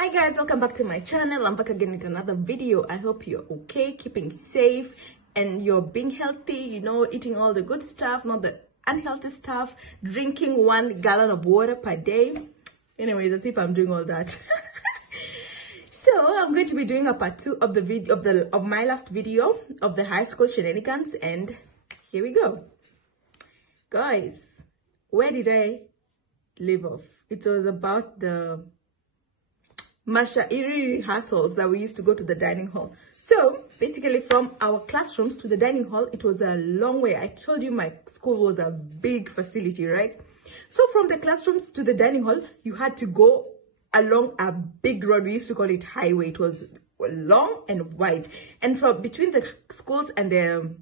Hi guys, welcome back to my channel. I'm back again with another video. I hope you're okay, keeping safe, and you're being healthy, eating all the good stuff, not the unhealthy stuff, drinking 1 gallon of water per day. Anyways, as if I'm doing all that. So I'm going to be doing a part 2 of the video of my last video of the high school shenanigans, and here we go. Guys, where did I leave off? It was about the Mashairi rehearsals that we used to go to the dining hall. So basically from our classrooms to the dining hall, it was a long way. I told you my school was a big facility, right? So from the classrooms to the dining hall, you had to go along a big road. We used to call it highway. It was long and wide. And from between the schools and the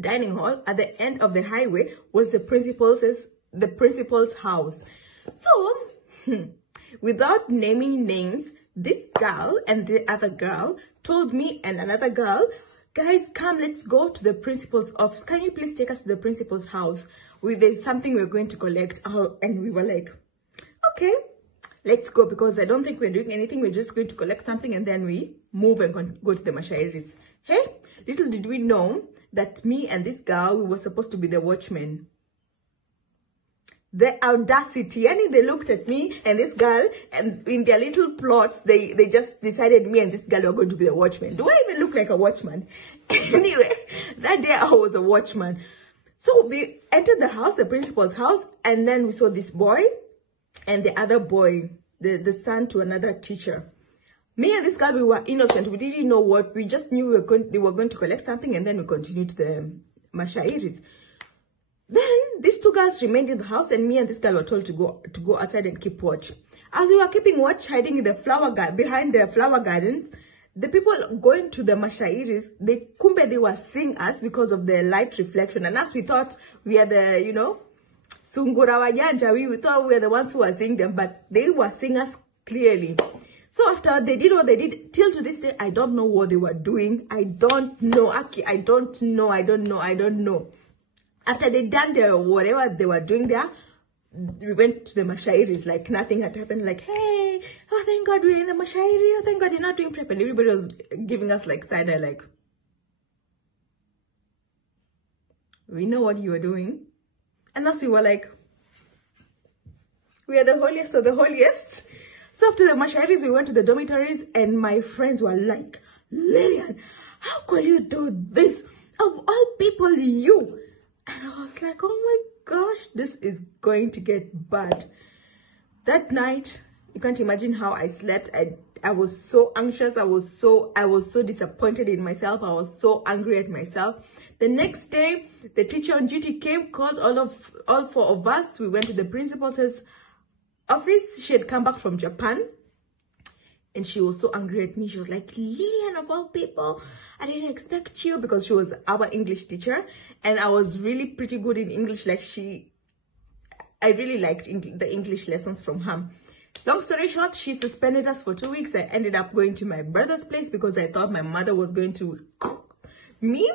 dining hall, at the end of the highway was the principal's house. So without naming names, this girl and the other girl told me and another girl, guys, come, let's go to the principal's office. Can you please take us to the principal's house? There's something we're going to collect. And we were like, okay, let's go, because I don't think we're doing anything. We're just going to collect something and then we move and go to the Mashairis. Hey, little did we know that me and this girl, we were supposed to be the watchmen. The audacity. And they looked at me and this girl, and in their little plots, they just decided me and this girl were going to be the watchman. Do I even look like a watchman? Anyway, that day I was a watchman. So we entered the house, the principal's house, and then we saw this boy and the other boy, the son to another teacher. Me and this girl, we were innocent. We didn't know what. We just knew they were going to collect something, and then we continued to the Mashairis. Then these two girls remained in the house, and me and this girl were told to go outside and keep watch. As we were keeping watch, hiding in the behind the flower gardens, the people going to the Mashairis, they were seeing us because of the light reflection. And as we thought we are the, Sungura Wajanja, we thought we were the ones who were seeing them, but they were seeing us clearly. So after they did what they did, till to this day, I don't know what they were doing. I don't know. Aki, I don't know. After they done their whatever they were doing there, we went to the Mashairis like nothing had happened. Like, hey, oh thank God we're in the Mashairi. Oh thank God you're not doing prep. And everybody was giving us like side eye, like, we know what you were doing. And thus we were like, we are the holiest of the holiest. So after the Mashairis, we went to the dormitories, and my friends were like, Lillian, how could you do this? Of all people, you. And I was like, oh my gosh, this is going to get bad. That night, you can't imagine how I slept. I was so anxious. I was so disappointed in myself. I was so angry at myself. The next day, the teacher on duty came, called all 4 of us. We went to the principal's office. She had come back from Japan. And she was so angry at me. She was like, Lillian, of all people, I didn't expect you, because she was our English teacher. And I was really pretty good in English. I really liked the English lessons from her. Long story short, she suspended us for 2 weeks. I ended up going to my brother's place because I thought my mother was going to cook me.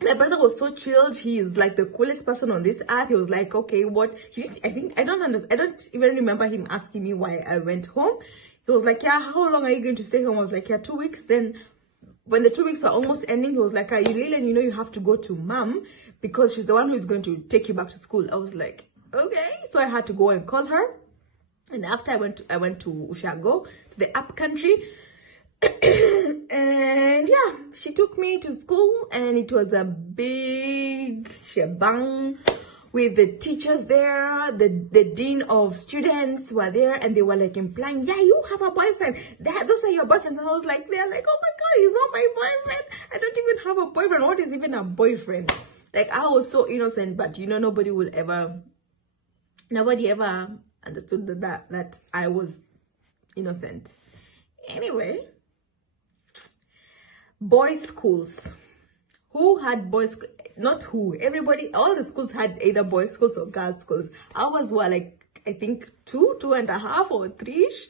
My brother was so chilled. He is like the coolest person on this earth. He was like, okay, what? I don't even remember him asking me why I went home. He was like, yeah, how long are you going to stay home? I was like, yeah, 2 weeks. Then when the 2 weeks were almost ending, he was like, you Lillian, you have to go to mom because she's the one who is going to take you back to school. I was like, okay. So I had to go and call her. And after I went to Ushago, to the up country. And yeah, she took me to school, and it was a big shebang with the teachers there. The dean of students were there, and they were like implying, yeah, you have a boyfriend. Those are your boyfriends. And I was like, they're like, oh my God, he's not my boyfriend. I don't even have a boyfriend. What is even a boyfriend? Like, I was so innocent, but nobody ever understood that I was innocent. Anyway, boys' schools. Who had boys? Not who. Everybody, all the schools had either boys' schools or girls' schools. Ours were like, I think 2.5 or 3-ish.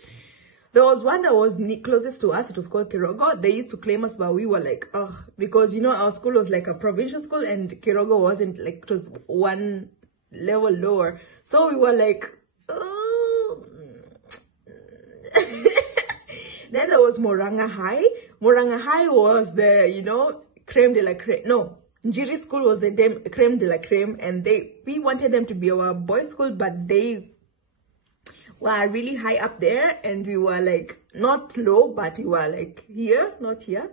There was one that was closest to us. It was called Kirogo. They used to claim us, but we were like, oh, because our school was like a provincial school, and Kirogo wasn't, like, it was one level lower. So we were like, oh. Then there was Moranga High. Moranga High was the, you know, creme de la creme. No, Njiri School was the creme de la creme, and we wanted them to be our boys' school, but they were really high up there, and we were like not low, but we were like here, not here.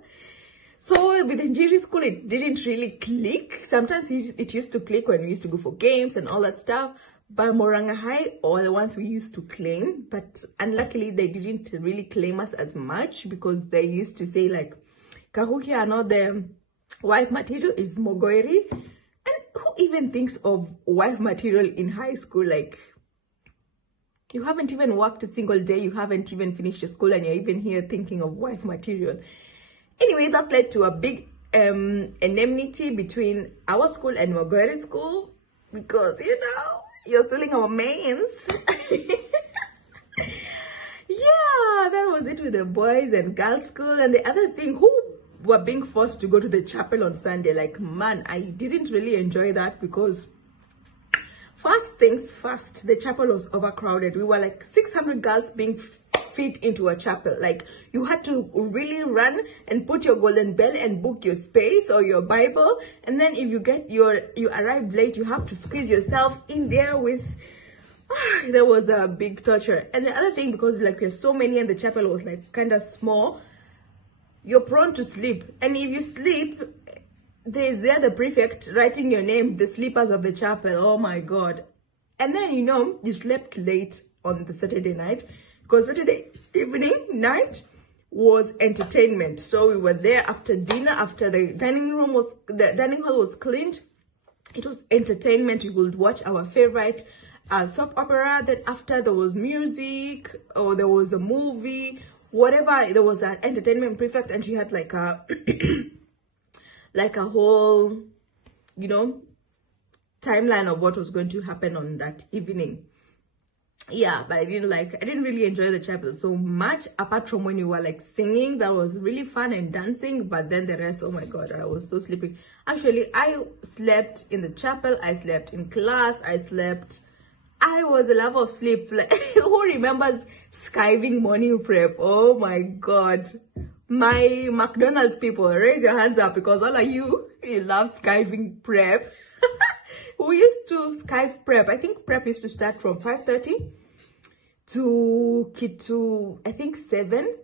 So with Njiri School, it didn't really click. Sometimes it used to click when we used to go for games and all that stuff. But Moranga High are the ones we used to claim, but unluckily they didn't really claim us as much, because they used to say like, Kahuki are not the wife material, is Mogoiri. And who even thinks of wife material in high school? Like, you haven't even worked a single day, you haven't even finished your school, and you're even here thinking of wife material. Anyway, that led to a big enmity between our school and Mogoiri school, because, you know, you're stealing our mains. Yeah, that was it with the boys and girls school. And the other thing, who were being forced to go to the chapel on Sunday, like, man, I didn't really enjoy that, because first things first, the chapel was overcrowded. We were like 600 girls being fit into a chapel. Like, you had to really run and put your golden bell and book your space or your Bible, and then if you arrive late, you have to squeeze yourself in there with there was a big torture. And the other thing, because like we're so many and the chapel was like kind of small, you're prone to sleep, and if you sleep, there's the prefect writing your name, the sleepers of the chapel. Oh my god. And then, you know, you slept late on the Saturday night, because Saturday night was entertainment. So we were there after dinner, after the dining hall was cleaned. It was entertainment. We would watch our favorite soap opera. Then after, there was music, or there was a movie, whatever. There was an entertainment prefect, and she had like a like a whole, you know, timeline of what was going to happen on that evening. Yeah, but I didn't really enjoy the chapel so much, apart from when you were like singing. That was really fun, and dancing, but then the rest, oh my god, I was so sleepy. Actually, I slept in the chapel, I slept in class, I was a lover of sleep. Like, who remembers skiving morning prep? Oh my god. My McDonald's people, raise your hands up, because all of you love skiving prep. We used to skive prep. I think prep used to start from 5:30 to I think 7.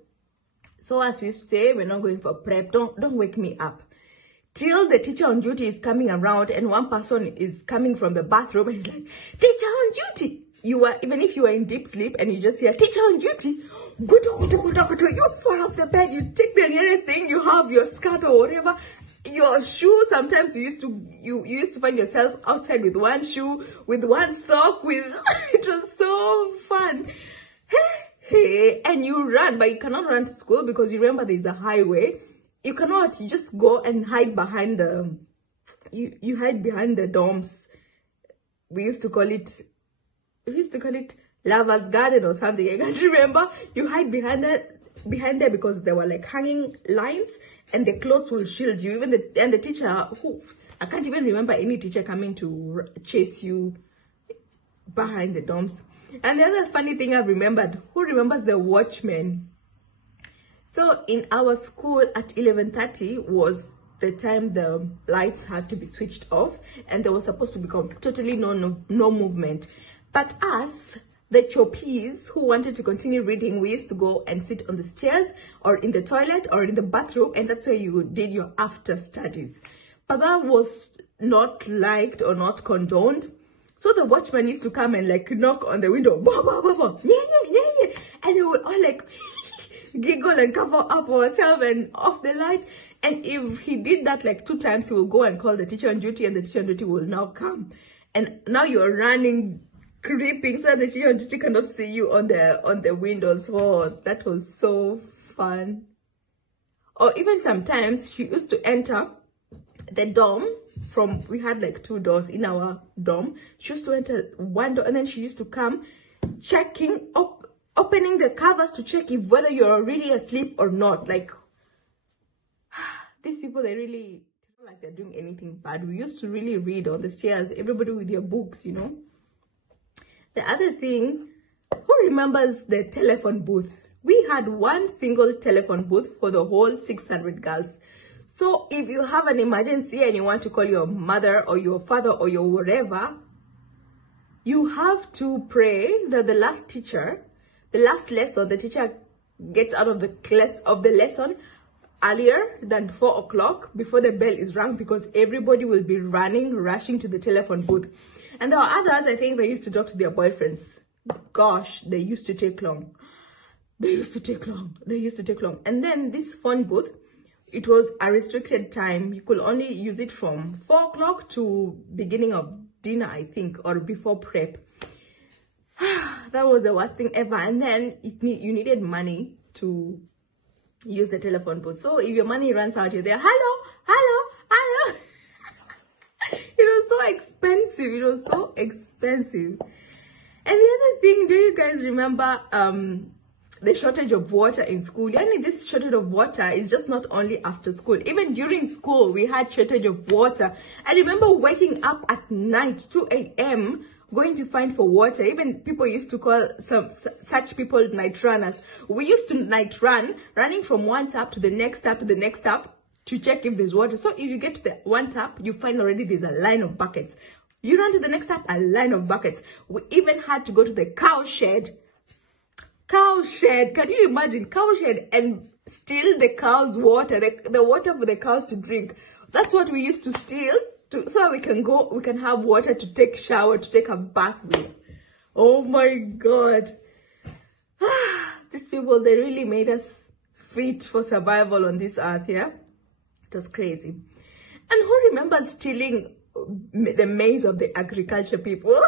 So as we say, we're not going for prep. Don't wake me up till the teacher on duty is coming around, and one person is coming from the bathroom, and he's like, teacher on duty. Even if you are in deep sleep and you just hear teacher on duty, you fall off the bed, you take the nearest thing you have, your skirt or whatever, your shoe. Sometimes you used to find yourself outside with one shoe, with one sock, it was so fun. And you run, but you cannot run to school, because you remember there's a highway. You just go and hide behind you hide behind the dorms. We used to call it Lover's Garden or something. I can't remember. You hide behind there, because there were like hanging lines, and the clothes will shield you. Even the teacher, I can't even remember any teacher coming to chase you behind the dorms. And the other funny thing I remembered, who remembers the watchman? So in our school at 11:30 was the time the lights had to be switched off, and there was supposed to become totally no movement. But us, the choppies who wanted to continue reading, we used to go and sit on the stairs or in the toilet or in the bathroom, and that's where you did your after studies. But that was not liked or not condoned. So the watchman used to come and like knock on the window, bah, bah, bah, bah, and we would all like giggle and cover up ourselves and off the light. And if he did that like 2 times, he will go and call the teacher on duty, and the teacher on duty will now come. And now you're running, creeping, so the teacher on duty cannot see you on the windows. Oh, that was so fun. Or even sometimes she used to enter the dorm from, we had like 2 doors in our dorm. She used to enter one door, and then she used to come checking, opening the covers to check if whether you're really asleep or not. Like, these people, they really don't like they're doing anything bad. We used to really read on the stairs, everybody with their books, you know. The other thing, who remembers the telephone booth? we had one single telephone booth for the whole 600 girls. So if you have an emergency and you want to call your mother or your father or your whatever, you have to pray that the last lesson, the teacher gets out of the class of the lesson earlier than 4 o'clock before the bell is rung, because everybody will be rushing to the telephone booth. And there are others, I think, they used to talk to their boyfriends. Gosh, they used to take long. They used to take long. And then this phone booth, it was a restricted time. You could only use it from 4 o'clock to beginning of dinner, I think, or before prep. That was the worst thing ever. And then you needed money to use the telephone booth. So if your money runs out, you're there, hello. It was so expensive. And the other thing, do you guys remember the shortage of water in school? Yani, this shortage of water is just not only after school. Even during school, we had shortage of water. I remember waking up at night, 2 a.m., going to find for water. Even people used to call such people night runners. We used to night running from one tap to the next tap to the next tap to check if there's water. So if you get to the one tap, you find already there's a line of buckets. You run to the next tap, a line of buckets. We even had to go to the cow shed. Can you imagine? Cow shed, and steal the cows' water, the water for the cows to drink. That's what we used to steal, so we can have water to take shower, to take a bath with. Oh my God. These people, they really made us fit for survival on this earth, yeah? It was crazy. And who remembers stealing the maize of the agriculture people?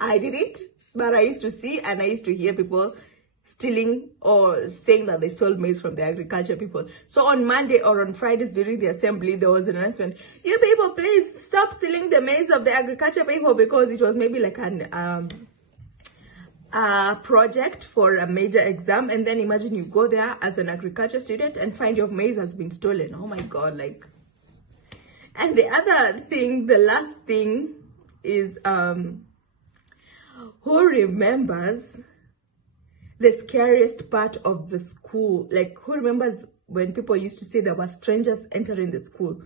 I did it, but I used to see and I used to hear people stealing or saying that they stole maize from the agriculture people. So on Monday or on Fridays during the assembly, there was an announcement, you people, please stop stealing the maize of the agriculture people, because it was maybe like a project for a major exam. And then imagine you go there as an agriculture student and find your maize has been stolen. Oh my God, like. And the other thing, the last thing is, who remembers the scariest part of the school? Like, who remembers when people used to say there were strangers entering the school?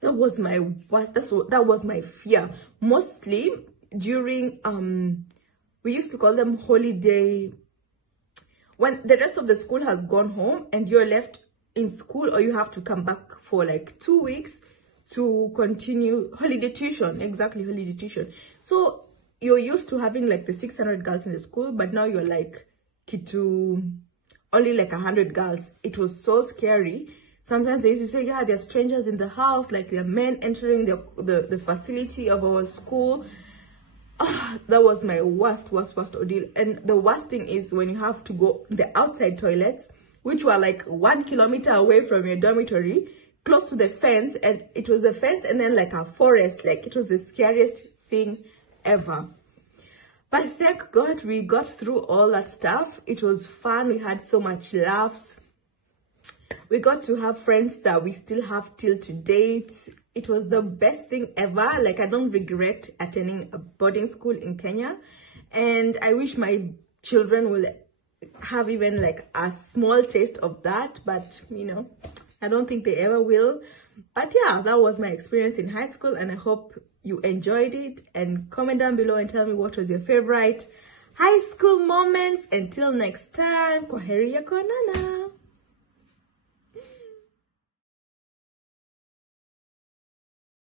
That was my worst. That was my fear. Mostly during, we used to call them holiday, when the rest of the school has gone home and you're left in school, or you have to come back for like 2 weeks to continue holiday tuition. Exactly, holiday tuition. So you're used to having like the 600 girls in the school, but now you're like only like 100 girls. It was so scary. Sometimes they used to say, yeah, there are strangers in the house, like there are men entering the facility of our school. That was my worst ordeal. And the worst thing is when you have to go the outside toilets, which were like 1 kilometer away from your dormitory, close to the fence. And it was a fence and then like a forest. Like, it was the scariest thing ever. But thank God we got through all that stuff. It was fun. We had so much laughs. We got to have friends that we still have till to date. It was the best thing ever. Like, I don't regret attending a boarding school in Kenya. And I wish my children will have even like a small taste of that. But, you know, I don't think they ever will. But yeah, that was my experience in high school. And I hope you enjoyed it. And comment down below and tell me what was your favorite high school moments. Until next time, kwaheri ya kuonana.